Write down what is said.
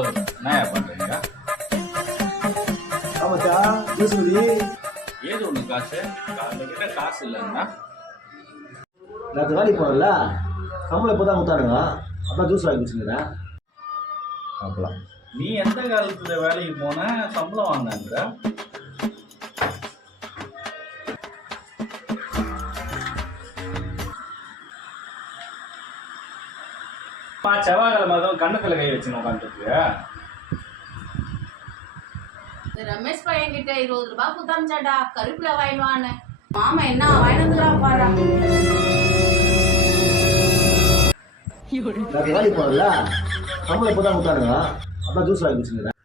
என்ன பண்றீங்க? ஆமாச்சா ஜூஸ்மதி ஏது ஒண்ணு காசு கிட்ட காசு இல்லைன்னா நான் வேலைக்கு போனேன்ல சம்பளம் இப்போ தான் கொடுத்தானுங்க அதான் ஜூஸ் வாங்கி வச்சுக்கிறேன் அப்பலாம் நீ எந்த காலத்துல வேலைக்கு போன சம்பளம் வாங்கினாங்க? செவ்வாய்க்கிழமை அதுவும் கண்ணத்துல கை வச்சுன்னு உட்காந்துருக்கு. ரமேஷ் பையன் கிட்ட 20 ரூபாய் குத்தாமிச்சாடா கருப்புல வாங்கிடுவான்னு. மாமா என்ன வாங்கினதுரா பாடா. நான் வேலைக்கு போனேன்ல சம்பளம் இப்போ தான் கொடுத்தானுங்க அதான் ஜூஸ் வாங்கி வச்சுக்கிறேன்.